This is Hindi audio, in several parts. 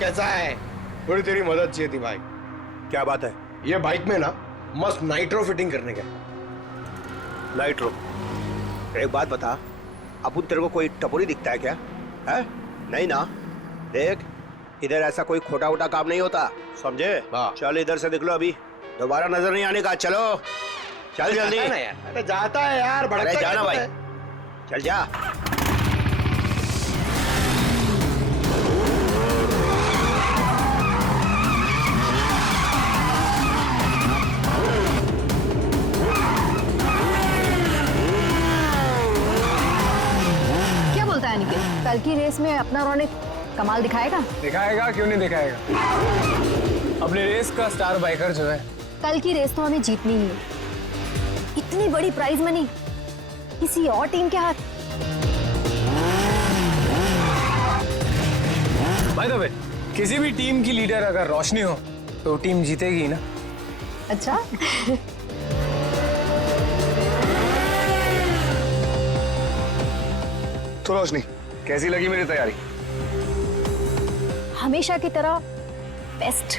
कैसा है? थोड़ी तेरी मदद चाहिए थी भाई। क्या बात है? ये बाइक में ना मस्त नाइट्रो फिटिंग करने का। नाइट्रो? एक बात बता, अपुन तेरे को कोई टपोरी दिखता है क्या? है? नहीं ना? देख, इधर ऐसा कोई खोटा वोटा काम नहीं होता, समझे? चल इधर से निकलो, अभी दोबारा नजर नहीं आने का। चलो चल जल्दी। अरे जाता है यार, अरे जाना भाई, चल जा। क्या बोलता है निखिल? कल की रेस में अपना रौनक कमाल दिखाएगा? दिखाएगा, क्यों नहीं दिखाएगा। अपने रेस का स्टार बाइकर जो है। कल की रेस तो हमें जीतनी ही है। इतनी बड़ी प्राइज मनी किसी और टीम के हाथ। बाय द वे, किसी भी टीम की लीडर अगर रोशनी हो तो टीम जीतेगी ना। अच्छा। तो रोशनी, कैसी लगी मेरी तैयारी? हमेशा की तरह बेस्ट।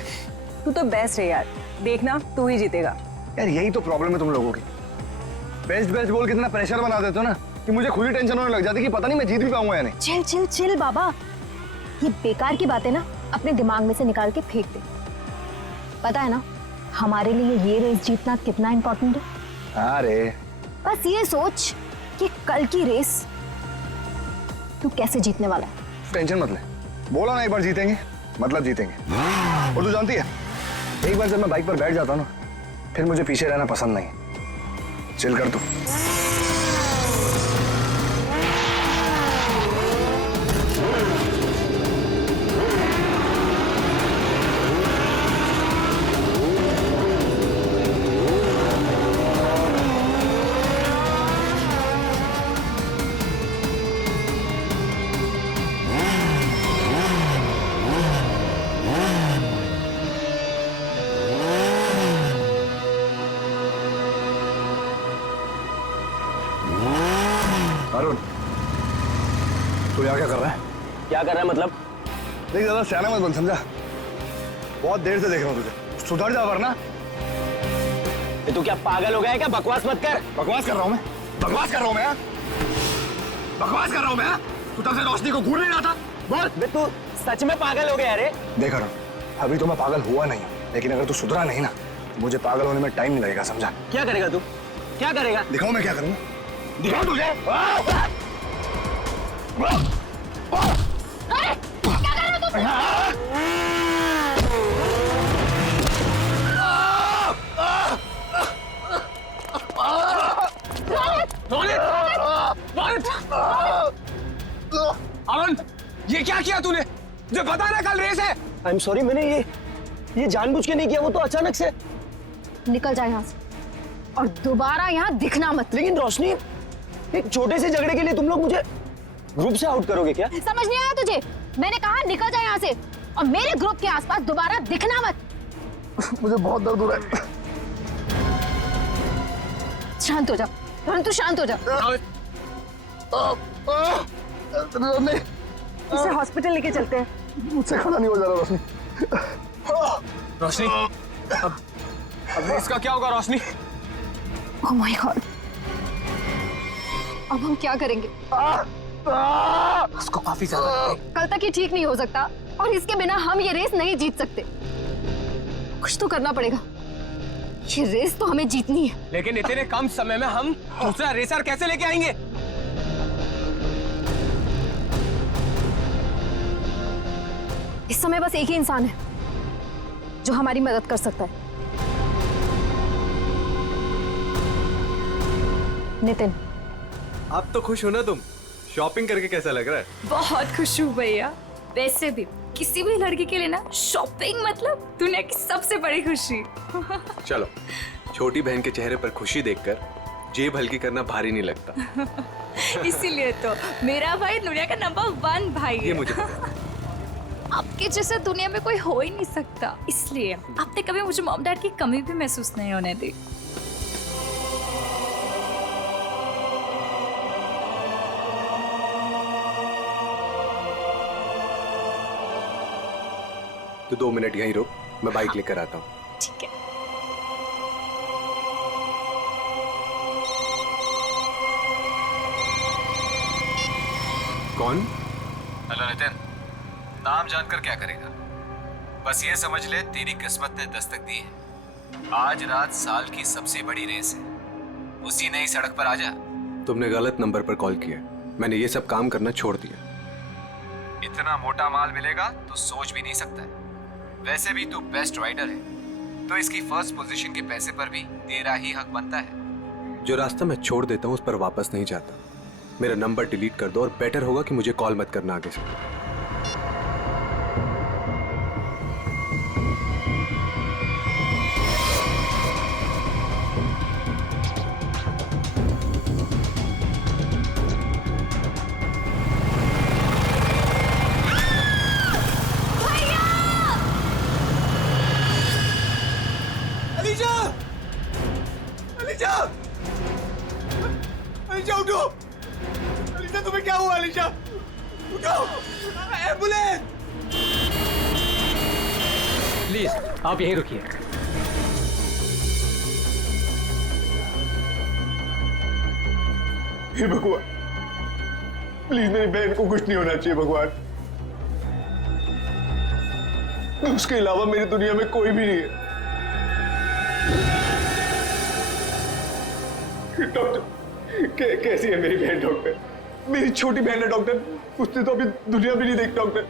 तू तो बेस्ट है यार, देखना तू ही जीतेगा। यार यही तो प्रॉब्लम है तुम लोगों की। बेस्ट बेस्ट बोल के इतना प्रेशर बना देते हो ना कि मुझे खुद ही टेंशन होने लग जाती है कि पता नहीं मैं जीत भी पाऊंगा या नहीं। चिल चिल चिल बाबा, ये बेकार की बातें ना अपने दिमाग में से निकाल के फेंक दे। पता है ना हमारे लिए ये रेस जीतना कितना इंपॉर्टेंट है? हाँ रे। बस ये सोच कि कल की रेस तू कैसे जीतने वाला है। टेंशन मत ले, बोला ना एक बार जीतेंगे मतलब जीतेंगे। और तू जानती है, एक बार जब मैं बाइक पर बैठ जाता हूँ ना, फिर मुझे पीछे रहना पसंद नहीं। चिल कर तू। अरुण, तू यहाँ क्या कर रहा है? क्या कर रहा है मतलब? देख ज्यादा सियाना मत बन, समझा? बहुत देर से देख रहा हूँ तुझे, सुधर जा वरना। तू क्या पागल हो गया है क्या? बकवास मत कर। बकवास कर रहा हूँ मैं? बकवास कर रहा हूँ मैं? बकवास कर रहा हूँ मैं? तू तब से रोशनी को घूर नहीं रहा था? बोल। बे तू सच में पागल हो गया रे? देख अरुण, अभी तो मैं पागल हुआ नहीं, लेकिन अगर तू सुधरा नहीं ना, मुझे पागल होने में टाइम नहीं लगेगा, समझा? क्या करेगा तू? क्या करेगा? दिखाऊं मैं क्या करूंगा? दिखाऊं तुझे? अरुण, ये क्या किया तूने? जो पता ना कल रेस है। आई एम सॉरी, मैंने ये जानबूझ के नहीं किया, वो तो अचानक से। निकल जा यहाँ से और दोबारा यहाँ दिखना मत। लेकिन रोशनी, एक छोटे से झगड़े के लिए तुम लोग मुझे ग्रुप से आउट करोगे क्या? समझ नहीं आया तुझे? मैंने कहा निकल जा यहाँ से और मेरे ग्रुप के आसपास दोबारा दिखना मत। मुझे बहुत दर्द हो रहा है। शांत हो जा, तू शांत हो जा। नहीं, इसे हॉस्पिटल लेके चलते हैं। मुझसे खड़ा नहीं हो जा रहा रोशनी। रोशनी, अब इसका क्या होगा रोशनी? ओह माय गॉड, अब हम क्या करेंगे? उसको काफी ज्यादा कल तक ये ठीक नहीं हो सकता और इसके बिना हम ये रेस नहीं जीत सकते। कुछ तो करना पड़ेगा, ये रेस तो हमें जीतनी है। लेकिन इतने कम समय में हम दूसरा रेसर कैसे लेके आएंगे? इस समय बस एक ही इंसान है जो हमारी मदद कर सकता है, नितिन। आप तो खुश हो ना तुम? शॉपिंग करके कैसा लग रहा है? बहुत खुश हूँ भैया। वैसे भी किसी भी लड़की के लिए ना शॉपिंग मतलब दुनिया की सबसे बड़ी खुशी। चलो, छोटी बहन के चेहरे पर खुशी देखकर जेब हल्की करना भारी नहीं लगता। इसीलिए तो मेरा भाई दुनिया का नंबर 1 भाई है। ये मुझे आपके जैसा दुनिया में कोई हो ही नहीं सकता, इसलिए आपने कभी मुझे मॉम डैड की कमी भी महसूस नहीं होने दी। तो 2 मिनट यहीं रुक, मैं बाइक लेकर आता हूँ। ठीक है। कौन? हेलो नितिन, नाम जानकर क्या करेगा? बस ये समझ ले तेरी किस्मत ने दस्तक दी है। आज रात साल की सबसे बड़ी रेस है, उसी नई सड़क पर आजा। तुमने गलत नंबर पर कॉल किया। मैंने ये सब काम करना छोड़ दिया। इतना मोटा माल मिलेगा तो सोच भी नहीं सकता है। वैसे भी तू बेस्ट राइडर है, तो इसकी फर्स्ट पोजीशन के पैसे पर भी तेरा ही हक बनता है। जो रास्ता मैं छोड़ देता हूँ उस पर वापस नहीं जाता। मेरा नंबर डिलीट कर दो और बेटर होगा कि मुझे कॉल मत करना आगे से। अलीशा उठो। अलीशा तुम्हें क्या हुआ? अलीशा उठो, एम्बुलेंस। प्लीज आप यहीं रुकिए। हे भगवान, प्लीज मेरी बहन को कुछ नहीं होना चाहिए भगवान। उसके अलावा मेरी दुनिया में कोई भी नहीं है। डॉक्टर, कैसी है मेरी बहन? डॉक्टर, मेरी छोटी बहन है डॉक्टर, उसने तो अभी दुनिया भी नहीं देखी डॉक्टर।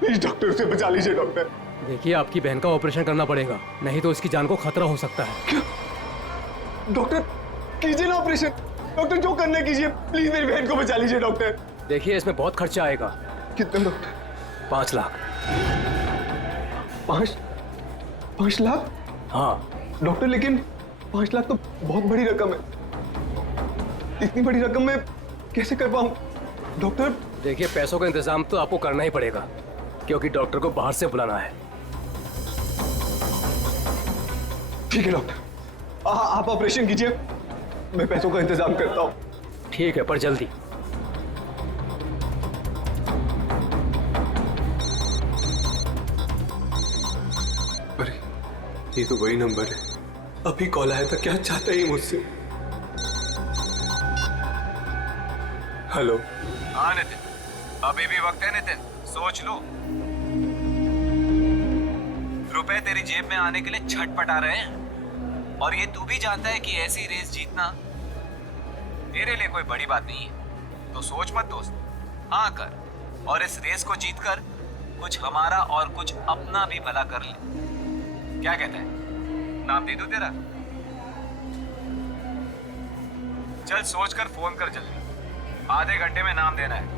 प्लीज डॉक्टर, उसे बचा लीजिए डॉक्टर। देखिए आपकी बहन का ऑपरेशन करना पड़ेगा, नहीं तो इसकी जान को खतरा हो सकता है। क्या? डॉक्टर कीजिए ना ऑपरेशन। डॉक्टर जो करना है कीजिए, प्लीज मेरी बहन को बचा लीजिए डॉक्टर। देखिए इसमें बहुत खर्चा आएगा। कितना डॉक्टर? 5 लाख। 5 लाख? हाँ डॉक्टर, लेकिन 5 लाख तो बहुत बड़ी रकम है। इतनी बड़ी रकम मैं कैसे कर पाऊं डॉक्टर? देखिए पैसों का इंतजाम तो आपको करना ही पड़ेगा, क्योंकि डॉक्टर को बाहर से बुलाना है। ठीक है डॉक्टर, आप ऑपरेशन कीजिए, मैं पैसों का इंतजाम करता हूँ। ठीक है, पर जल्दी। अरे ये तो वही नंबर है, अभी कॉल आया था। क्या चाहता है ये मुझसे? हेलो। हाँ नितिन, अभी भी वक्त है नितिन, सोच लो। रुपए तेरी जेब में आने के लिए छटपटा रहे हैं, और ये तू भी जानता है कि ऐसी रेस जीतना तेरे लिए कोई बड़ी बात नहीं है। तो सोच मत दोस्त, हाँ कर, और इस रेस को जीतकर कुछ हमारा और कुछ अपना भी भला कर ले। क्या कहता है? नाम दे दूं तेरा? चल सोचकर फोन कर जल्दी, आधे घंटे में नाम देना है।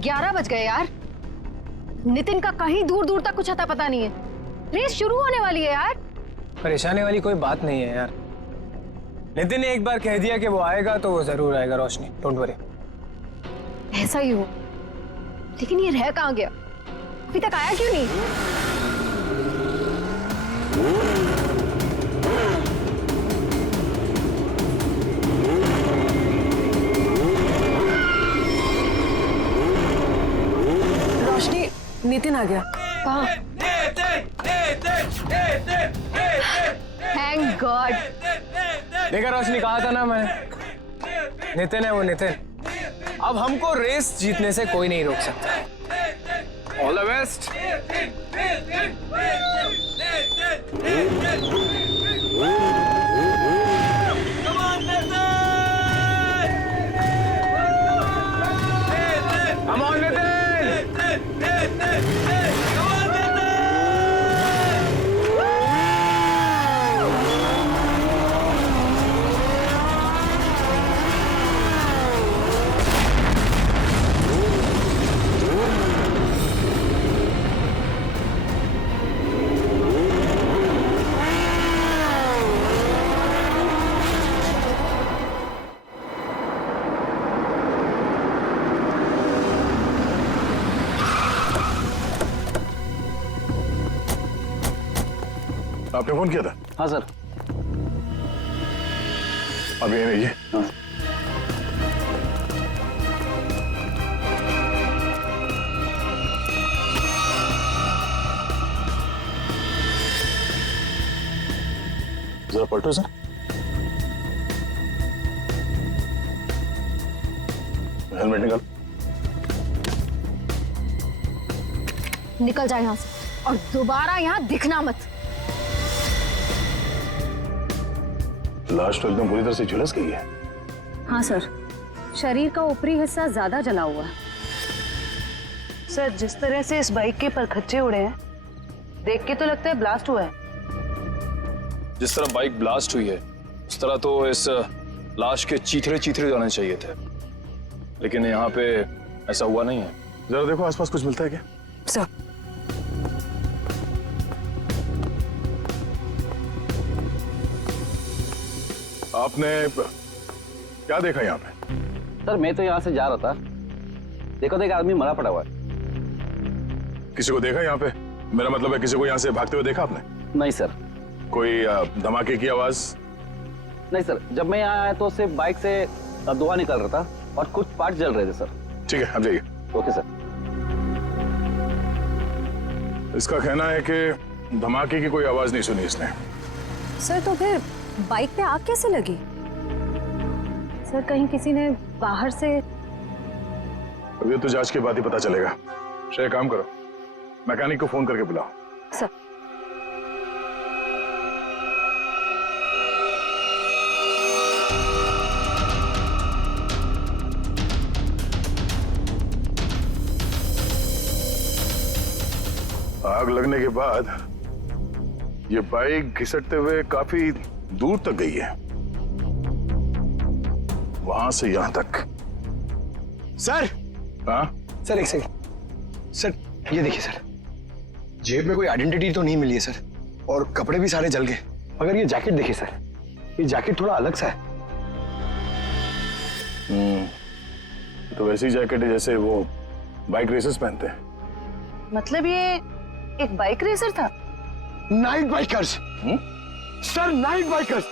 ग्यारह बज गए यार। नितिन का कहीं दूर दूर तक कुछ अता पता नहीं है। रेस शुरू होने वाली है यार। परेशानी वाली कोई बात नहीं है यार। नितिन ने एक बार कह दिया कि वो आएगा तो वो जरूर आएगा रोशनी, डोंट वरी। ऐसा ही हो, लेकिन ये रह कहाँ गया? अभी तक आया क्यों नहीं? रोशनी, नितिन आ गया। कहाँ? Thank God. देखा रोशनी, कहा था ना मैंने, नितिन है वो नितिन। अब हमको रेस जीतने से कोई नहीं रोक सकता। All the best. Come on, Nitin! आपने फोन किया था? हाँ सर। अब ये रहिए। जरा पलटो सर। हेलमेट निकाल। निकल जाए यहाँ से और दोबारा यहाँ दिखना मत। लाश तो एकदम पूरी तरह से झुलस गई है। हाँ सर, शरीर का ऊपरी हिस्सा ज्यादा जला हुआ है। सर, जिस तरह से इस बाइक के परखच्चे उड़े हैं, देख के तो लगता है ब्लास्ट हुआ है। जिस तरह बाइक ब्लास्ट हुई है उस तरह तो इस लाश के चीथड़े चीथड़े जाने चाहिए थे, लेकिन यहाँ पे ऐसा हुआ नहीं है। जरा देखो आसपास कुछ मिलता है क्या? सर, आपने क्या देखा यहाँ पे? सर मैं तो यहाँ से जा रहा था, देखो तो एक आदमी मरा पड़ा हुआ है। किसी को देखा यहाँ पे? मेरा मतलब है किसी को यहाँ से भागते हुए देखा आपने? नहीं सर। कोई धमाके की आवाज? नहीं सर, जब मैं यहाँ आया तो सिर्फ बाइक से धुआं निकल रहा था और कुछ पार्ट जल रहे थे सर। ठीक है, आप जाइए। Okay sir. इसका कहना है कि धमाके की कोई आवाज नहीं सुनी इसने। सर तो फिर बाइक पे आग कैसे लगी? सर कहीं किसी ने बाहर से? अब ये तो जांच के बाद ही पता चलेगा। श्रेय, काम करो, मैकेनिक को फोन करके बुलाओ। सर। आग लगने के बाद ये बाइक घिसटते हुए काफी दूर तक गई है, वहां से यहां तक। सर। हाँ सर एक सेकंड। सर ये देखिए सर, जेब में कोई आइडेंटिटी तो नहीं मिली है सर, और कपड़े भी सारे जल गए। मगर ये जैकेट देखिए सर, ये जैकेट थोड़ा अलग सा है। तो वैसी जैकेट है जैसे वो बाइक रेसर्स पहनते हैं। मतलब ये एक बाइक रेसर था? Night bikers sir, night bikers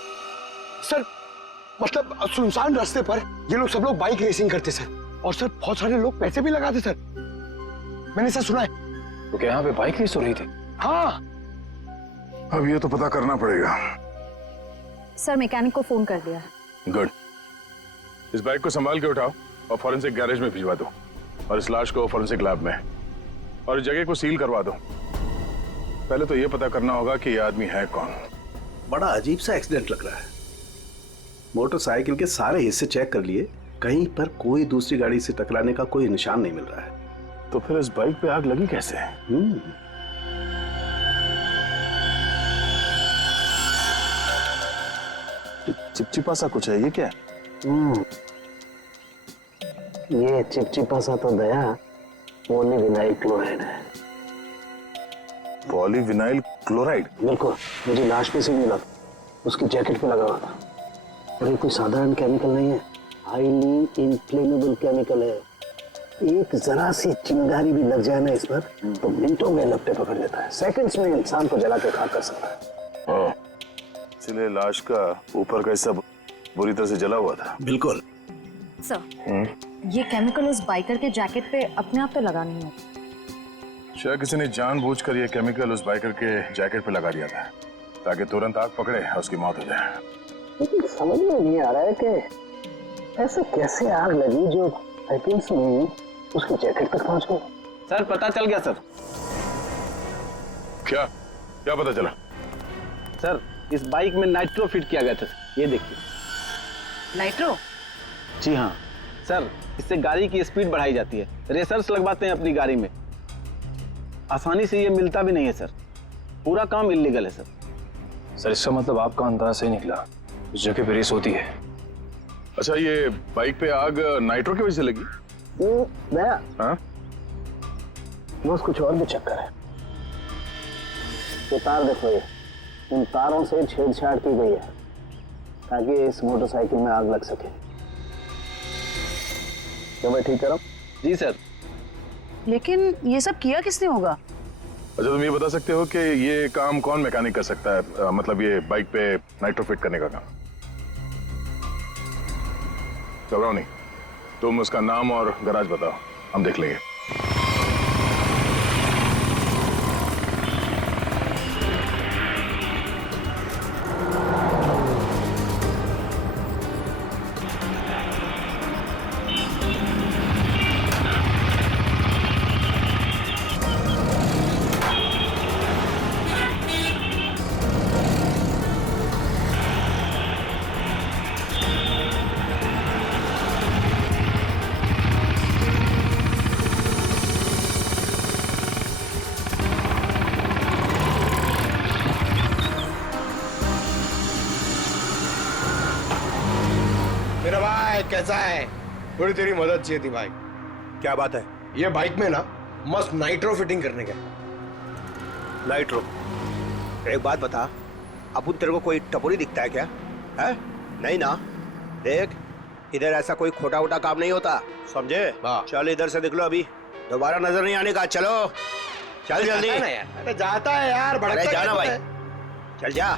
sir. मतलब सुनसान रास्ते पर ये लोग सब लोग बाइक रेसिंग करते सर, और सर बहुत सारे लोग पैसे भी लगाते सर, मैंने सर सुना है। तो क्या यहाँ पे बाइक रेस हो रही थी? हाँ। अब ये तो पता करना पड़ेगा। सर मैकेनिक को फोन कर दिया। गुड। इस बाइक को संभाल के उठाओ और फॉरेंसिक गैरेज में भिजवा दो, और इस लाश को फॉरेंसिक लैब में, और इस जगह को सील करवा दो। पहले तो ये पता करना होगा कि ये आदमी है कौन। बड़ा अजीब सा एक्सीडेंट लग रहा है। मोटरसाइकिल के सारे हिस्से चेक कर लिए, कहीं पर कोई दूसरी गाड़ी से टकराने का कोई निशान नहीं मिल रहा है। तो फिर इस बाइक पे आग लगी कैसे? चिपचिपा सा कुछ है, ये क्या है? ये चिपचिपा सा तो दया पॉलीविनाइल क्लोराइड है। Polyvinyl chloride? बिल्कुल, मुझे लाश पे से मिला, उसकी जैकेट पे लगा हुआ था। और ये कोई साधारण केमिकल नहीं है, हाईली इनफ्लेमेबल केमिकल है। एक जरा सी चिंगारी भी लग जाए ना इस पर तो मिनटों में लपटे पकड़ लेता है, सेकंड्स में इंसान को जला के खाक कर सकता है। इसलिए लाश का ऊपर का हिस्सा बुरी तरह से जला हुआ था। बिल्कुल सर, ये केमिकल उस बाइकर के जैकेट पे अपने आप तो लगा नहीं है। शायद किसी ने जानबूझकर ये केमिकल उस बाइकर के जैकेट पे लगा दिया था ताकि तुरंत आग पकड़े और उसकी मौत हो जाए। लेकिन समझ में नहीं आ रहा है कि ऐसे कैसे आग लगी जो सेकंड्स में उसकी जैकेट तक पहुंच गई। सर पता चल गया सर। क्या क्या पता चला? सर इस बाइक में नाइट्रो फिट किया गया था, ये देखिए। नाइट्रो? जी हाँ सर, इससे गाड़ी की स्पीड बढ़ाई जाती है। रेसर्स लगवाते हैं अपनी गाड़ी में, आसानी से ये मिलता भी नहीं है सर। पूरा काम इल्लीगल है सर। सर इसका मतलब आपका अंदाजा सही निकला, उस जगह पे रेस होती है। अच्छा, ये बाइक पे आग नाइट्रो की वजह से लगी? दया, हाँ? बस कुछ और भी चक्कर है। ये तार देखो, ये इन तारों से छेड़छाड़ की गई है ताकि इस मोटरसाइकिल में आग लग सके। तो मैं ठीक करूं? जी सर। लेकिन ये सब किया किसने होगा? अच्छा, तुम ये बता सकते हो कि ये काम कौन मैकेनिक कर सकता है, मतलब ये बाइक पे नाइट्रो फिट करने का काम? घबराओ नहीं, तुम उसका नाम और गराज बताओ, हम देख लेंगे। मेरा भाई कैसा है? थोड़ी तेरी मदद चाहिए थी भाई। क्या बात है? ये बाइक में ना मस्त नाइट्रो फिटिंग करने का। नाइट्रो? एक बात बता, अपुन तेरे को कोई टपोरी दिखता है क्या? है? नहीं ना? देख, इधर ऐसा कोई खोटा वोटा काम नहीं होता, समझे? चल इधर से निकलो, अभी दोबारा नजर नहीं आने का। चलो चल जल्दी। अरे जाता है यार, अरे जाना भाई, चल जा।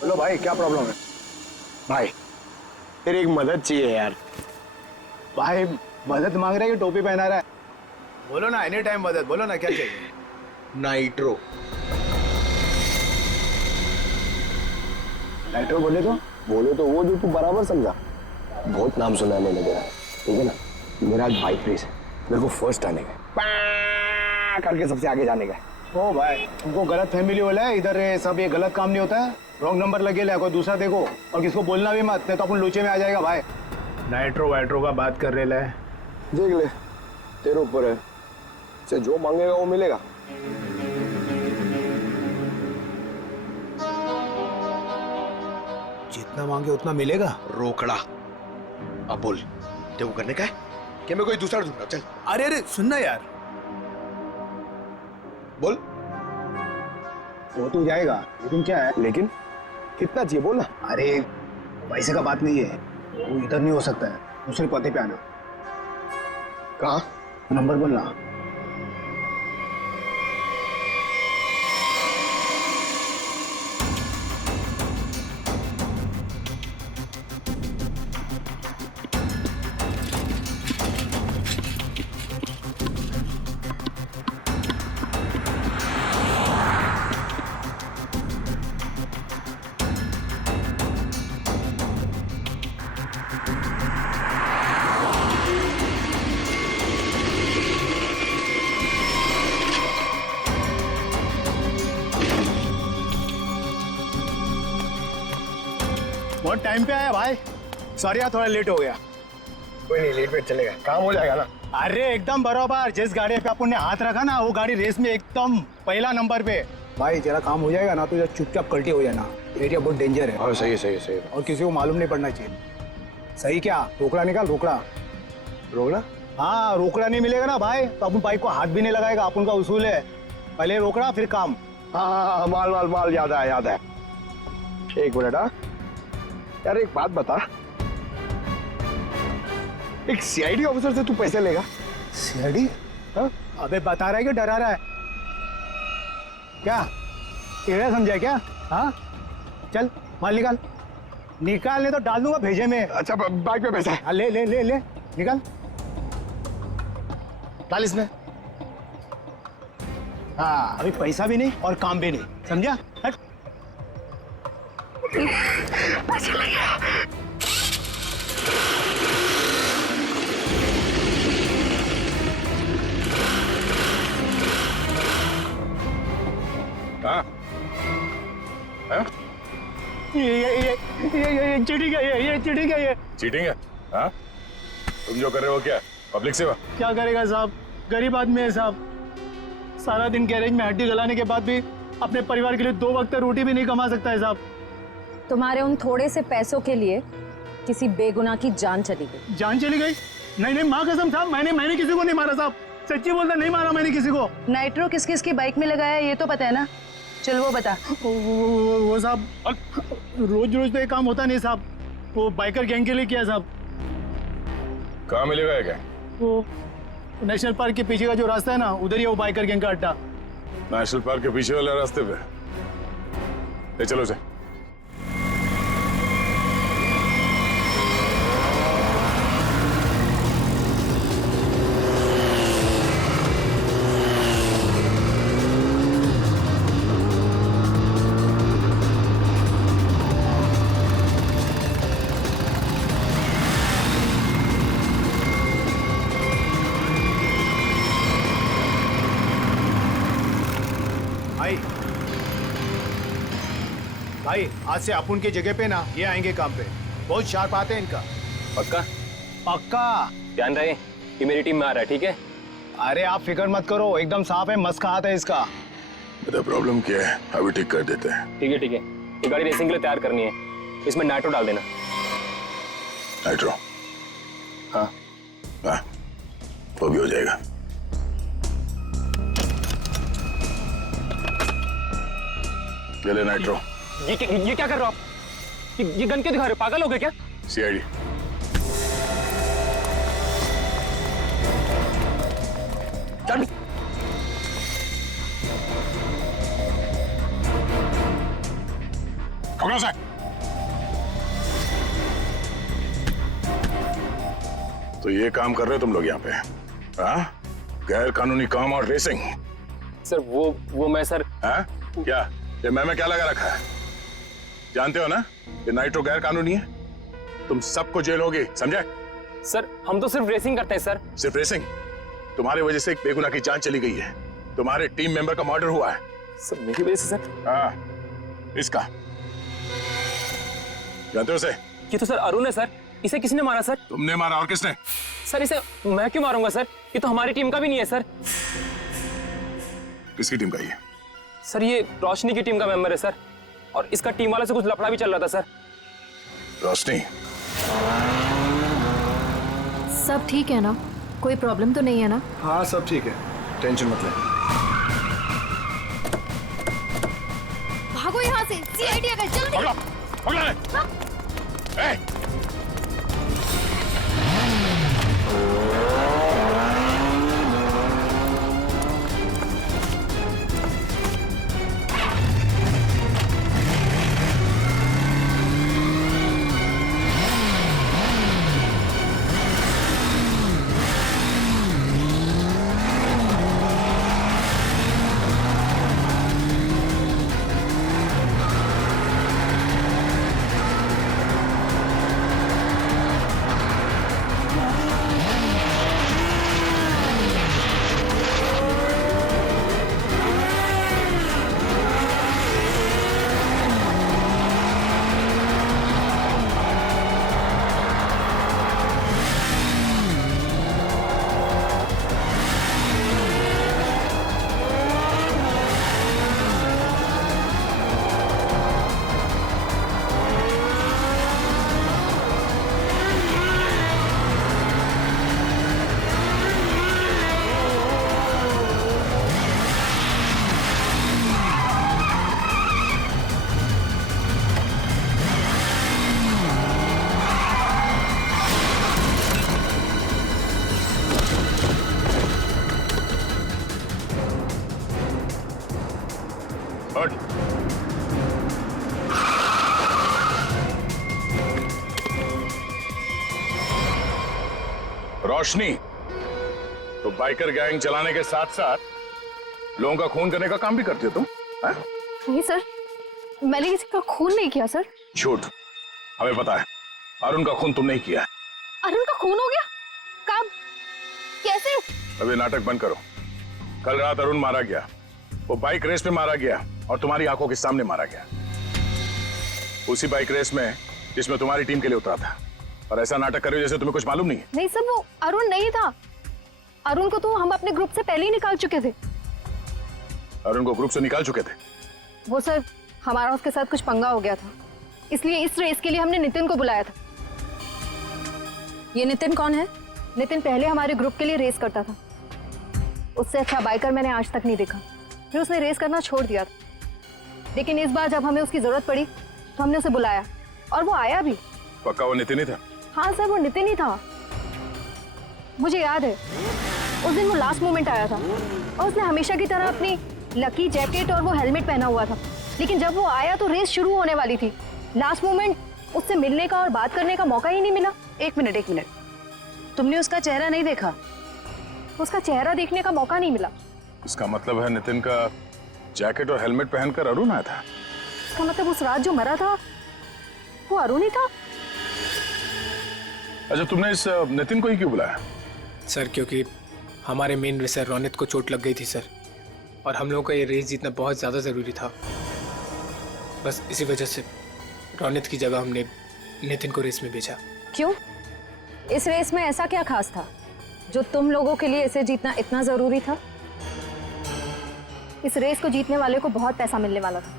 बोलो भाई, क्या प्रॉब्लम है? भाई तेरी एक मदद चाहिए यार। भाई मदद मांग रहा है कि टोपी पहना रहा है? बोलो ना, एनी टाइम मदद, बोलो ना क्या चाहिए। नाइट्रो। नाइट्रो बोले तो वो जो तू बराबर समझा। बहुत नाम सुना मैंने तेरा, ठीक है ना? मेरा आज बाइक रेस है, मेरे को फर्स्ट आने का, करके सबसे आगे जाने का। ओ भाई, तुमको गलत फैमिली वाला है, इधर सब ये गलत काम नहीं होता है। रॉन्ग नंबर लगे ले, कोई दूसरा देखो, और किसको बोलना भी मत, नहीं तो अपन लूचे में आ जाएगा भाई। नाइट्रो वाइट्रो का बात कर रहे है, देख ले, तेरे ऊपर है, से जो मांगेगा वो मिलेगा। जितना मांगे उतना मिलेगा। रोकड़ा। अब बोल, तेरे को करने का है कि मैं कोई दूसरा ढूंढूं? चल। अरे अरे सुनना यार, बोल। वो तो जाएगा, लेकिन क्या है? लेकिन कितना चाहिए बोल ना। अरे पैसे का बात नहीं है, वो इधर नहीं हो सकता है, दूसरे पते पे आना। कहाँ? नंबर बोलना। बहुत टाइम पे आया भाई, सॉरी यार थोड़ा लेट हो गया। कोई नहीं, लेट वेट चलेगा, काम हो जाएगा ना। अरे एकदम बराबर, जिस गाड़ी पे अपन ने हाथ रखा ना, वो गाड़ी रेस में एकदम पहला नंबर पे। भाई तेरा काम हो जाएगा ना, तो चुपचाप कल्टी हो जाना, एरिया बहुत डेंजर है। सही है, सही है, सही है। और किसी को मालूम नहीं पड़ना चाहिए। सही क्या? रोकड़ा निकाल, रोकड़ा। रोकड़ा? हाँ, रोकड़ा नहीं मिलेगा ना भाई तो अपन बाइक को हाथ भी नहीं लगाएगा, अपन का उसूल है, पहले रोकड़ा फिर काम। हाँ, माल माल माल, याद है, याद है। एक मिनट। हाँ यार, एक बात बता, एक सीआईडी ऑफिसर से तू पैसे लेगा? सीआईडी? हाँ? अबे बता रहा है कि डरा रहा है? क्या टेढ़ा समझा क्या? हाँ चल माल निकाल, निकाल नहीं तो डाल दूंगा भेजे में। अच्छा, बाइक पे पैसा है? हाँ, ले ले ले ले निकाल, डाल इसमें। हाँ, अभी पैसा भी नहीं और काम भी नहीं, समझा? हट। पैसा लग गया। हाँ? हाँ? ये चीटिंग है, ये चीटिंग है, ये चीटिंग है? हाँ? तुम जो कर रहे हो क्या? पब्लिक सेवा? क्या करेगा साहब, गरीब आदमी है साहब, सारा दिन गैरेज में हड्डी गलाने के बाद भी अपने परिवार के लिए 2 वक्त रोटी भी नहीं कमा सकता है साहब। तुम्हारे उन थोड़े से पैसों के लिए किसी बेगुनाह की जान चली गई। जान चली गई? नहीं नहीं माँ कसम साहब, मैंने किसी को नहीं मारा साहब, सच्ची बोलता, नहीं मारा मैंने किसी को। नाइट्रो किस किस की बाइक में लगाया ये तो पता है ना? चल वो बता। वो साहब रोज रोज तो ये काम होता नहीं साहब, वो बाइकर गैंग के लिए किया साहब। कहाँ मिलेगा ये गैंग? वो नेशनल पार्क के पीछे का जो रास्ता है ना, उधर ही है वो बाइकर गैंग का अड्डा। नेशनल पार्क के पीछे वाले रास्ते पे? ले चलो से। भाई आज से अपुन की जगह पे ना ये आएंगे काम पे, बहुत शार्प आते हैं इनका। पक्का? पक्का। ध्यान रहे कि मेरी टीम में आ रहा है, ठीक है? अरे आप फिक्र मत करो, एकदम साफ है, मस्त का हाथ है इसका। बता प्रॉब्लम क्या है, अभी ठीक कर देते हैं। ठीक है ठीक है, ये गाड़ी रेसिंग के लिए तैयार करनी है, इसमें नाइट्रो डाल देना। नाइट्रो? हाँ हाँ, वो भी हो जाएगा। ले ले नाइट्रो। ये क्या कर रहे हो आप? ये गन क्यों दिखा रहे हो? पागल हो गए क्या? सीआईडी। चल। पकड़ो से। तो ये काम कर रहे हो तुम लोग यहाँ पे? हाँ? गैर कानूनी काम और रेसिंग। सर वो मैं सर। हाँ? क्या ये मैं क्या लगा रखा है? जानते हो ना ये नाइट्रो गैर कानूनी है, तुम सबको जेल होगी, समझे? सर हम तो सिर्फ रेसिंग करते हैं सर। सिर्फ रेसिंग? तुम्हारी वजह से एक बेगुनाह की जान चली गई है, तुम्हारे टीम मेंबर का मर्डर हुआ है। सर मेरी वजह से सर? हाँ, इसका जानते हो उसे? ये तो सर अरुण है सर, इसे किसने मारा सर? तुमने मारा, और किसने? सर इसे मैं क्यों मारूंगा सर, ये तो हमारी टीम का भी नहीं है सर। किसकी टीम का ये? सर ये रोशनी की टीम का मेंबर है सर, और इसका टीम वाले से कुछ लफड़ा भी चल रहा था सर। रोशनी? सब ठीक है ना? कोई प्रॉब्लम तो नहीं है ना? हाँ सब ठीक है, टेंशन मत ले। भागो यहाँ से, सीआईडी आ गए, जल्दी। पकड़ो, पकड़ो ले। ए! हट। रोशनी, तो बाइकर गैंग चलाने के साथ साथ लोगों का खून करने का काम भी करती हो तुम? है? नहीं सर, मैंने किसी का खून नहीं किया सर। झूठ, हमें पता है अरुण का खून तुमने ही किया है। अरुण का खून हो गया? कब? कैसे? अबे नाटक बंद करो। कल रात अरुण मारा गया, वो बाइक रेस में मारा गया और तुम्हारी आंखों के सामने मारा गया, उसी बाइक रेस में जिसमें तुम्हारी टीम के लिए उतरा था। और ऐसा नाटक कर रहे हो जैसे तुम्हें कुछ मालूम नहीं है। नहीं सर, वो अरुण नहीं था। अरुण को तो हम अपने ग्रुप से पहले ही निकाल चुके थे। अरुण को ग्रुप से निकाल चुके थे? वो सर, हमारा उसके साथ कुछ पंगा हो गया था, इसलिए इस रेस के लिए हमने नितिन को बुलाया था। ये नितिन कौन है? नितिन पहले हमारे ग्रुप के लिए रेस करता था। उससे अच्छा बाइकर मैंने आज तक नहीं देखा। फिर उसने रेस करना छोड़ दिया था, लेकिन इस बार जब हमें उसकी जरूरत पड़ी तो हमने उसे बुलाया और वो आया भी। पक्का वो नितिन ही था? हाँ सर, वो नितिन ही था। मुझे याद है उस दिन वो लास्ट मोमेंट आया था और उसने हमेशा की तरह अपनी लकी जैकेट और वो हेलमेट पहना हुआ था, लेकिन जब वो आया तो रेस शुरू होने वाली थी। लास्ट मोमेंट उससे मिलने का और बात करने का मौका ही नहीं मिला। एक मिनट, तुमने उसका चेहरा नहीं देखा? उसका चेहरा देखने का मौका नहीं मिला। इसका मतलब है नितिन का जैकेट और हेलमेट पहनकर अरुण आया था? इसका मतलब उस रात जो मरा था वो अरुण ही था। अच्छा, तुमने इस नितिन को ही क्यों बुलाया? सर क्योंकि हमारे मेन रेसर रोनित को चोट लग गई थी सर, और हम लोगों का ये रेस जीतना बहुत ज़्यादा ज़रूरी था। बस इसी वजह से रोनित की जगह हमने नितिन को रेस में भेजा। क्यों? इस रेस में ऐसा क्या खास था जो तुम लोगों के लिए इसे जीतना इतना जरूरी था? इस रेस को जीतने वाले को बहुत पैसा मिलने वाला था।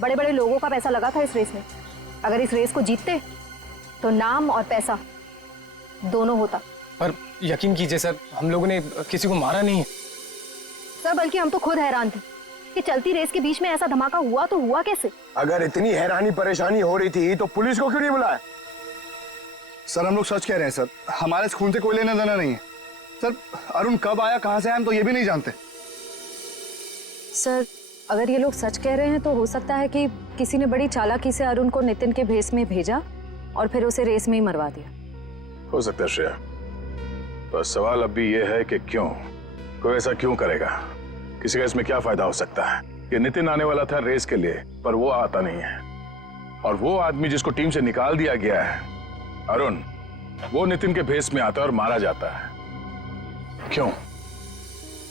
बड़े बड़े लोगों का पैसा लगा था इस रेस में। अगर इस रेस को जीतते तो नाम और पैसा दोनों होता। पर यकीन कीजिए सर, हम लोगों ने किसी को मारा नहीं है सर, बल्कि हम तो खुद हैरान थे कि चलती रेस के बीच में ऐसा धमाका हुआ तो हुआ कैसे? अगर इतनी हैरानी परेशानी हो रही थी तो पुलिस को क्यों नहीं बुलाया? सर हम लोग सच कह रहे हैं सर, हमारे इस खून से कोई लेना देना नहीं है सर। अरुण कब आया, कहाँ से आया, हम तो ये भी नहीं जानते। सर अगर ये लोग सच कह रहे हैं तो हो सकता है कि किसी ने बड़ी चालाकी से अरुण को नितिन के भेस में भेजा और फिर उसे रेस में ही मरवा दिया। हो सकता है श्रेया, पर सवाल अब भी ये है कि क्यों कोई ऐसा क्यों करेगा? किसी का इसमें क्या फायदा हो सकता है कि नितिन आने वाला था रेस के लिए पर वो आता नहीं है, और वो आदमी जिसको टीम से निकाल दिया गया है अरुण, वो नितिन के भेस में आता है और मारा जाता है। क्यों?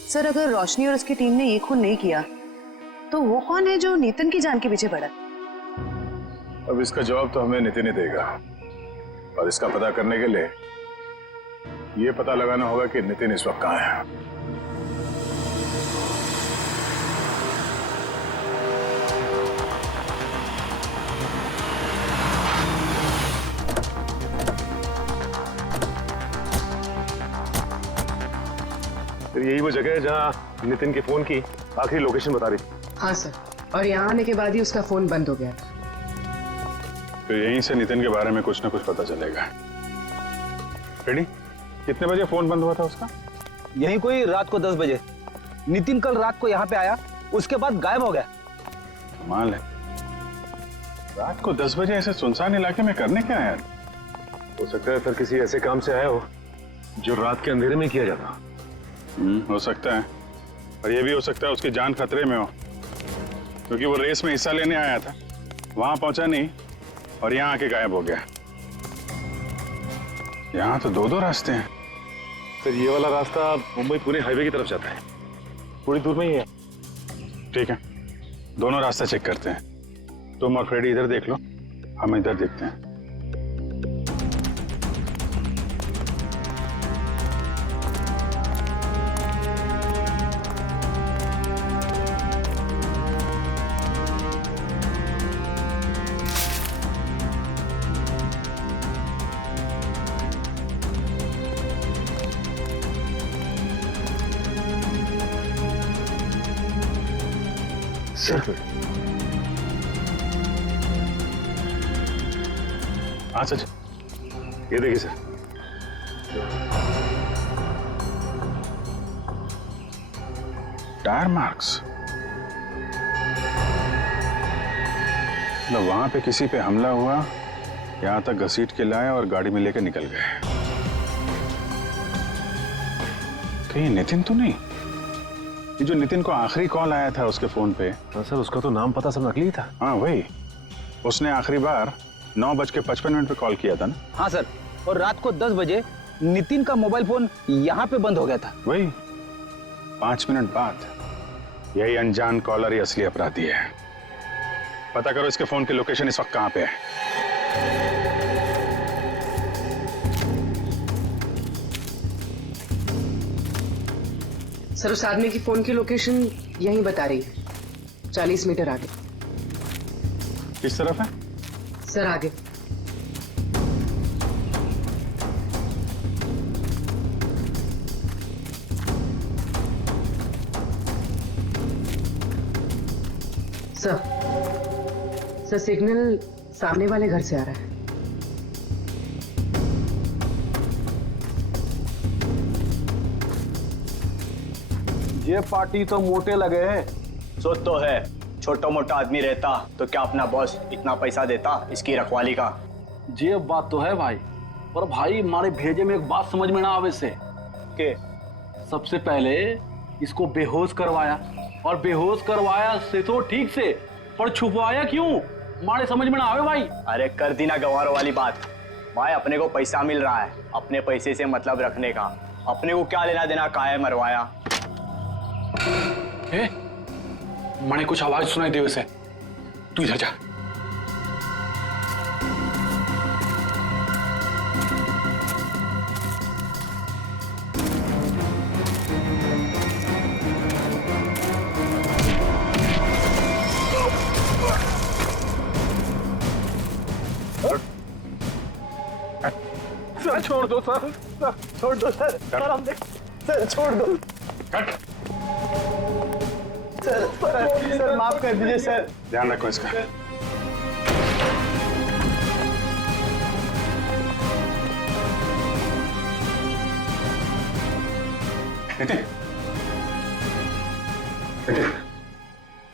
सर अगर रोशनी और उसकी टीम ने ये खून नहीं किया तो वो कौन है जो नितिन की जान के पीछे पड़ा? अब इसका जवाब तो हमें नितिन ही देगा, और इसका पता करने के लिए ये पता लगाना होगा कि नितिन इस वक्त कहाँ है। यही वो जगह है जहाँ नितिन के फोन की आखिरी लोकेशन बता रही थी। हाँ सर, और यहाँ आने के बाद ही उसका फोन बंद हो गया। तो यहीं से नितिन के बारे में कुछ ना कुछ पता चलेगा। रेडी? कितने बजे फोन बंद हुआ था उसका? यही कोई रात को 10 बजे। नितिन कल रात को यहाँ पे आया, उसके बाद गायब हो गया। कमाल है, रात को 10 बजे ऐसे सुनसान इलाके में करने क्या है? हो सकता है सर किसी ऐसे काम से आया हो जो रात के अंधेरे में किया जाता। हो सकता है, और ये भी हो सकता है उसकी जान खतरे में हो, क्योंकि वो रेस में हिस्सा लेने आया था, वहां पहुंचा नहीं और यहाँ आके गायब हो गया। यहाँ तो 2-2 रास्ते हैं। सर ये वाला रास्ता मुंबई पुणे हाईवे की तरफ जाता है, थोड़ी दूर में ही है। ठीक है, दोनों रास्ता चेक करते हैं। तुम और फ्रेडी इधर देख लो, हम इधर देखते हैं। सर हाँ सच, ये देखिए सर, टायर मार्क्स। मतलब वहां पे किसी पे हमला हुआ, यहां तक घसीट के लाए और गाड़ी में लेकर निकल गए। कहीं नितिन तो नहीं? ये जो नितिन को आखिरी कॉल आया था उसके फोन पे। सर उसका तो नाम पता सब नकली था। हाँ वही, उसने आखिरी बार 9:55 पे कॉल किया था ना? हाँ सर, और रात को 10 बजे नितिन का मोबाइल फोन यहाँ पे बंद हो गया था। वही 5 मिनट बाद। यही अनजान कॉलर ही असली अपराधी है। पता करो इसके फोन की लोकेशन इस वक्त कहाँ पे है। सर उस आदमी की फोन की लोकेशन यहीं बता रही है, 40 मीटर आगे। किस तरफ है? सर आगे। सर सिग्नल सामने वाले घर से आ रहा है। ये पार्टी तो मोटे लगे हैं। सोच तो है, छोटा मोटा आदमी रहता तो क्या अपना बॉस इतना पैसा देता इसकी रखवाली का। ये बात तो है भाई, पर भाई हमारे भेजे में एक बात समझ में ना आवे से के सबसे पहले इसको बेहोश करवाया, और बेहोश करवाया से तो ठीक से, पर छुपवाया क्यों हमारे समझ में ना आवे भाई। अरे कर दी ना गंवार वाली बात भाई, अपने को पैसा मिल रहा है, अपने पैसे से मतलब रखने का, अपने को क्या लेना देना काहे मरवाया। मैंने कुछ आवाज सुनाई दे उसे, तू इधर जा। सर छोड़ दो सर, छोड़ दो सर, सर छोड़ दो सर माफ कर दीजिए सर। ध्यान रखो इसका।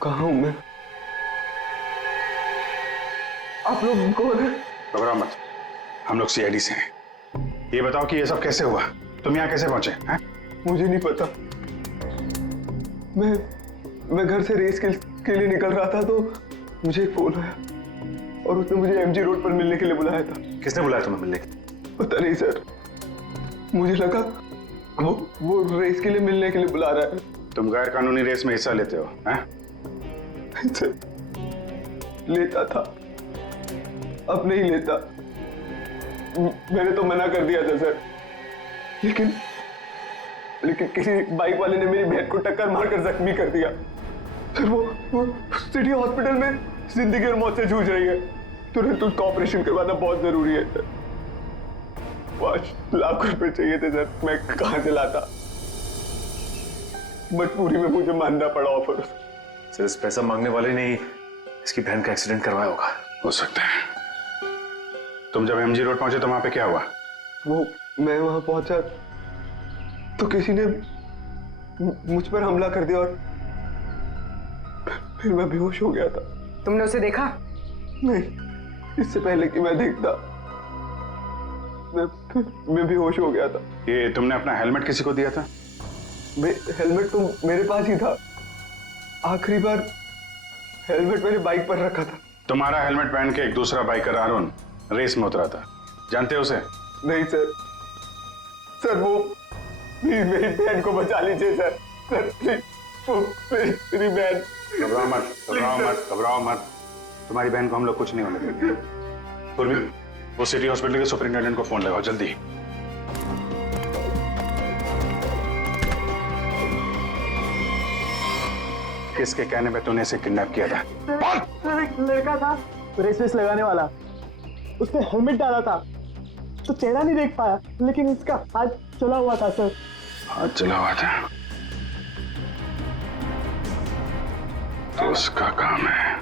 कहाँ हूँ मैं? आप लोग कौन है? घबराओ मत, हम लोग सीआईडी से हैं। ये बताओ कि ये सब कैसे हुआ, तुम यहाँ कैसे पहुंचे हैं? मुझे नहीं पता, मैं घर से रेस के लिए निकल रहा था तो मुझे एक फोन आया और उसने मुझे एमजी रोड पर मिलने के लिए बुलाया था। किसने बुलाया तुम्हें मिलने के? पता नहीं सर, मुझे लगा वो रेस के लिए मिलने के लिए बुला रहा है। तुम गैर कानूनी रेस में हिस्सा लेते हो हैं? सर, लेता था, अब नहीं लेता। मैंने तो मना कर दिया था सर, लेकिन किसी बाइक वाले ने मेरी बहन को टक्कर मारकर जख्मी कर दिया। सर वो सिटी हॉस्पिटल में जिंदगी और मौत से जूझ रही है, तुरंत उसका ऑपरेशन करवाना बहुत जरूरी है सर। 5 लाख रुपए चाहिए थे सर, मैं कहां से लाता? मजबूरी में मुझे मानना पड़ा ऑफर। सर इस पैसा मांगने वाले ने इसकी बहन का एक्सीडेंट करवाया होगा। हो सकता है। तुम जब एमजी रोड पहुंचे तो वहां पे क्या हुआ? वो मैं वहां पहुंचा तो किसी ने मुझ पर हमला कर दिया और फिर मैं बेहोश हो गया था। तुमने उसे देखा? नहीं, इससे पहले कि मैं देखता मैं बेहोश हो गया था। ये तुमने अपना हेलमेट किसी को दिया था? हेलमेट तो मेरे पास ही था, आखिरी बार हेलमेट मैंने बाइक पर रखा था। तुम्हारा हेलमेट पहन के एक दूसरा बाइकर अरुण रेस में उतरा था, जानते हो उसे? नहीं सर, सर वो प्लीज मेरी बहन को बचा लीजिए सर, सर प्लीज मेरी बहन। घबराओ मत, घबराओ मत, घबराओ मत, तुम्हारी बहन को हम लोग कुछ नहीं होने देंगे। पूर्वी, वो सिटी हॉस्पिटल के सुपरिंटेंडेंट को फोन लगाओ जल्दी। किसके कहने पे तूने इसे किडनैप किया था? एक लड़का था रेस लगाने वाला, उसने हेलमेट डाला था तो चेहरा नहीं देख पाया, लेकिन उसका हाथ चला हुआ था सर। हाथ चला हुआ था तो उसका काम है।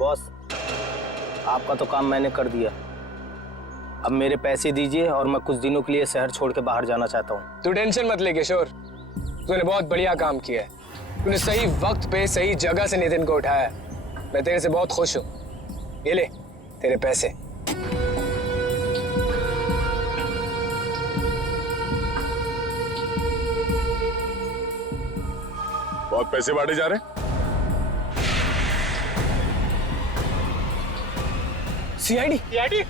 बॉस, आपका तो काम मैंने कर दिया, अब मेरे पैसे दीजिए और मैं कुछ दिनों के लिए शहर छोड़ के बाहर जाना चाहता हूँ। तू टेंशन मत ले किशोर, तूने बहुत बढ़िया काम किया है। तूने सही वक्त पे सही जगह से नितिन को उठाया। मैं तेरे से बहुत खुश हूँ। ये ले तेरे पैसे। बहुत पैसे बांटे जा रहे हैं। सीआईडी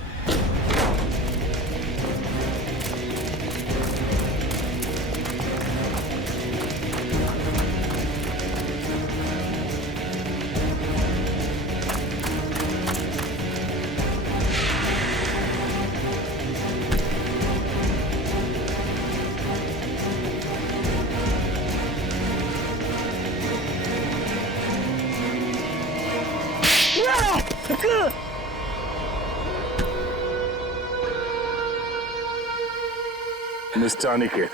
मिस्टर अनिकेत,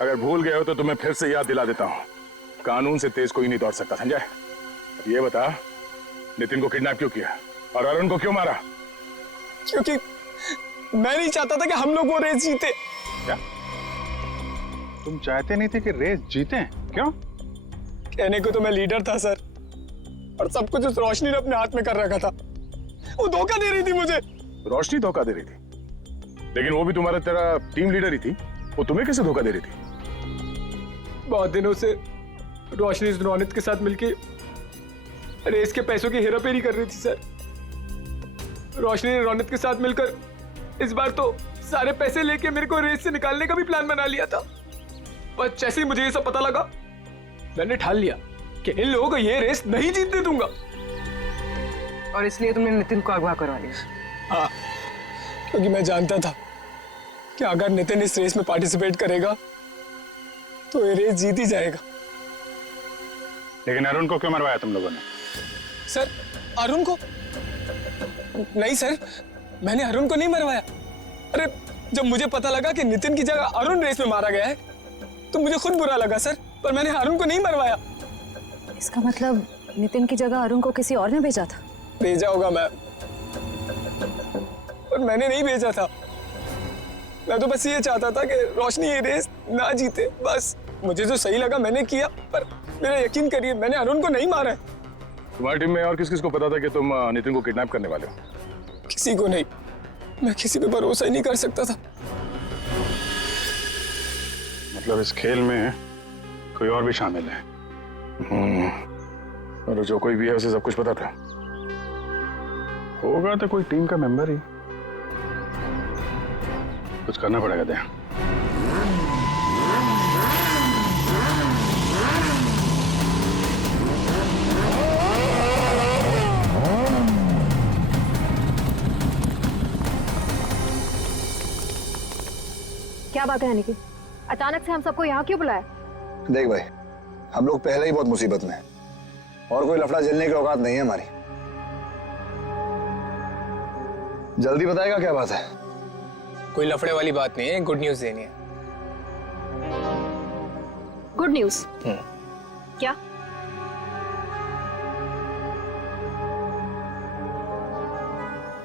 अगर भूल गए हो तो तुम्हें फिर से याद दिला देता हूँ, कानून से तेज कोई नहीं दौड़ सकता, समझा? अब ये बता, नितिन को किडनैप क्यों किया और अरुण को क्यों मारा? क्योंकि मैं नहीं चाहता था कि हम लोग वो रेस जीते। क्या तुम चाहते नहीं थे कि रेस जीते? क्यों? कहने को तो मैं लीडर था सर, और सब कुछ उस रोशनी ने अपने हाथ में कर रखा था। वो धोखा दे रही थी मुझे। रोशनी धोखा दे रही थी? लेकिन वो भी तुम्हारा तेरा टीम लीडर ही थी, वो तुम्हें कैसे धोखा दे रही थी? बहुत दिनों से रोशनी रोनित के साथ मिलके रेस के पैसों की हेराफेरी कर रही थी सर। रोशनी ने रोनित के साथ मिलकर इस बार तो सारे पैसे लेके मेरे को रेस से निकालने का भी प्लान बना लिया था। पर जैसे ही मुझे ये सब पता लगा, मैंने ठान लिया कि इन लोगों को ये रेस नहीं जीतने दूंगा। और इसलिए तुमने नितिन को अगवा करवा लिया? हाँ, क्योंकि मैं जानता था कि अगर नितिन इस रेस में पार्टिसिपेट करेगा तो ये रेस जीत ही जाएगा। लेकिन अरुण को क्यों मरवाया तुम लोगों ने? सर, अरुण को? नहीं सर, मैंने अरुण को नहीं मरवाया। अरे, जब मुझे पता लगा कि नितिन की जगह अरुण रेस में मारा गया है तो मुझे खुद बुरा लगा सर, पर मैंने अरुण को नहीं मरवाया। इसका मतलब नितिन की जगह अरुण को किसी और ने भेजा था? भेजा होगा मैम, पर मैंने नहीं भेजा था। मैं तो बस ये चाहता था कि रोशनी ये रेस ना जीते, बस। मुझे जो सही लगा मैंने किया, पर मेरा यकीन करिए मैंने अरुण को नहीं मारा है। तुम्हारी टीम में और किस किस को पता था कि तुम नितिन को किडनैप करने वाले हो? किसी को नहीं, मैं किसी पे भरोसा ही नहीं कर सकता था। मतलब इस खेल में कोई और भी शामिल है? और जो कोई भी है उसे सब कुछ पता था? होगा तो कोई टीम का मेंबर ही। कुछ करना पड़ेगा दे। क्या बात है अनिकेत, अचानक से हम सबको यहाँ क्यों बुलाया? देख भाई, हम लोग पहले ही बहुत मुसीबत में हैं और कोई लफड़ा झेलने की औकात नहीं है हमारी। जल्दी बताएगा क्या बात है? कोई लफड़े वाली बात नहीं है, गुड न्यूज देनी है। Good news? क्या?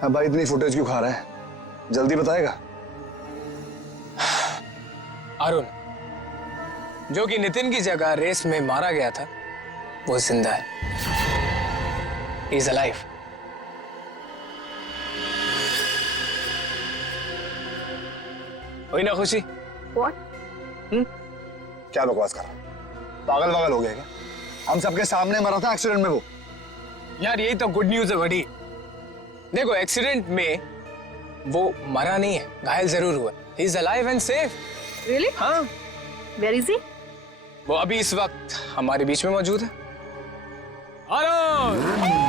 अब भाई इतनी फुटेज क्यों खा रहा है? जल्दी बताएगा। अरुण, जो कि नितिन की जगह रेस में मारा गया था, वो जिंदा है। He is alive. हुई ना खुशी? What? क्या बकवास कर रहा है? पागल वागल हो गया क्या? हम सबके सामने मरा था एक्सीडेंट में वो। यार यही तो गुड न्यूज है बड़ी। देखो, एक्सीडेंट में वो मरा नहीं है, घायल जरूर हुआ। He is alive and safe. Really? हाँ। Where is he? वो अभी इस वक्त हमारे बीच में मौजूद है। अरुण!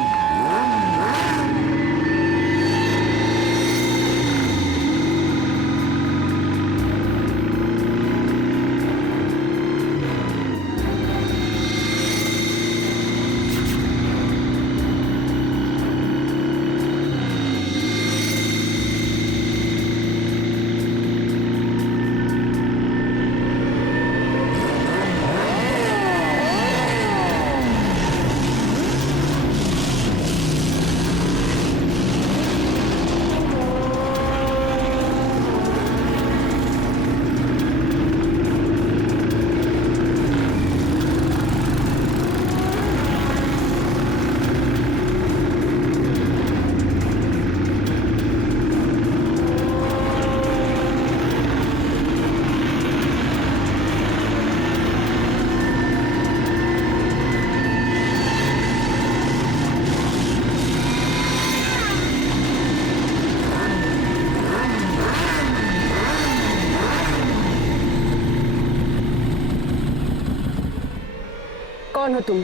कौन हो तुम?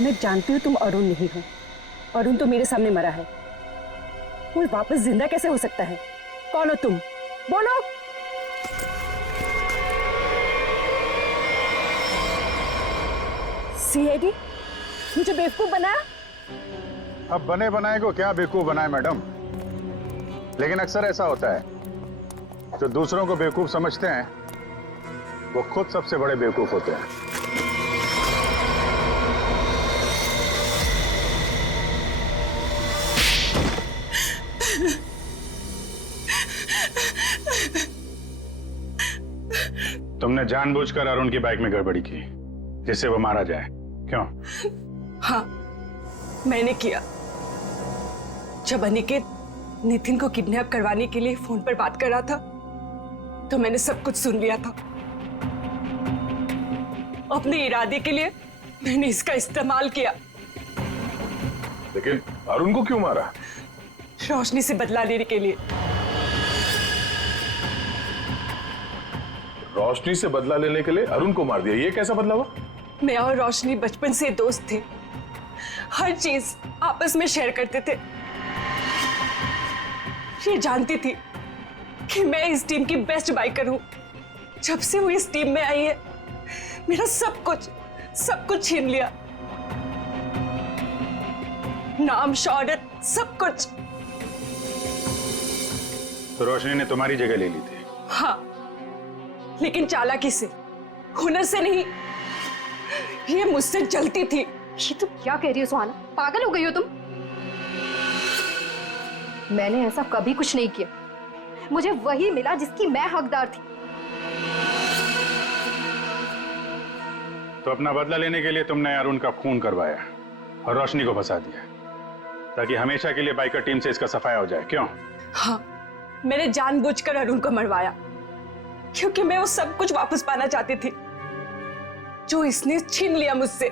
मैं जानती हूँ तुम अरुण नहीं हो। अरुण तो मेरे सामने मरा है, कोई वापस जिंदा कैसे हो सकता है? कौन हो तुम? बोलो। सीआईडी मुझे बेवकूफ बनाया? अब बने बनाए को क्या बेवकूफ बनाए मैडम, लेकिन अक्सर ऐसा होता है, जो दूसरों को बेवकूफ समझते हैं वो खुद सबसे बड़े बेवकूफ होते हैं। तुमने जानबूझकर अरुण की बाइक में गड़बड़ी की जिससे वो मारा जाए, क्यों? हाँ, मैंने किया। जब अनिकेत नितिन को किडनैप करवाने के लिए फोन पर बात कर रहा था तो मैंने सब कुछ सुन लिया था। अपने इरादे के लिए मैंने इसका इस्तेमाल किया। लेकिन अरुण को क्यों मारा? रोशनी से बदला लेने के लिए। रोशनी से बदला लेने के लिए अरुण को मार दिया, ये कैसा बदला हुआ? मैं और रोशनी बचपन से दोस्त थे, हर चीज आपस में शेयर करते थे। ये जानती थी कि मैं इस टीम की बेस्ट बाइकर हूं। जब से वो इस टीम में आई है मेरा सब कुछ छीन लिया, नाम, शौहरत, सब कुछ। तो रोशनी ने तुम्हारी जगह ले ली थी? हाँ, लेकिन चालाकी से, हुनर से नहीं। ये मुझसे जलती थी। ये तुम क्या कह रही हो सुहाना? पागल हो गई हो तुम? मैंने ऐसा कभी कुछ नहीं किया। मुझे वही मिला जिसकी मैं हकदार थी। तो अपना बदला लेने के लिए तुमने अरुण का खून करवाया और रोशनी को फंसा दिया ताकि हमेशा के लिए बाइकर टीम से इसका सफाया हो जाए, क्यों? हाँ, मैंने जानबूझकर अरुण को मरवाया क्योंकि मैं वो सब कुछ वापस पाना चाहती थी जो इसने छीन लिया मुझसे।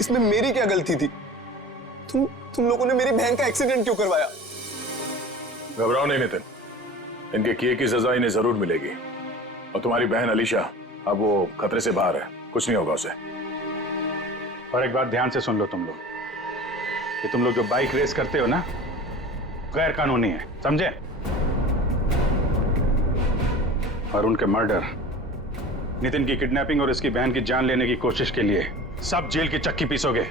इसमें मेरी क्या गलती थी? तुम लोगों ने मेरी बहन का एक्सीडेंट क्यों करवाया? घबराओ नहीं नितिन, इनके किए की सजा इन्हें जरूर मिलेगी। और तुम्हारी बहन अलीशा अब वो खतरे से बाहर है, कुछ नहीं होगा उसे। और एक बात ध्यान से सुन लो तुम लोग, कि तुम लोग जो बाइक रेस करते हो ना, गैर कानूनी है, समझे? और उनके मर्डर, नितिन की किडनैपिंग और इसकी बहन की जान लेने की कोशिश के लिए सब जेल की चक्की पीसोगे।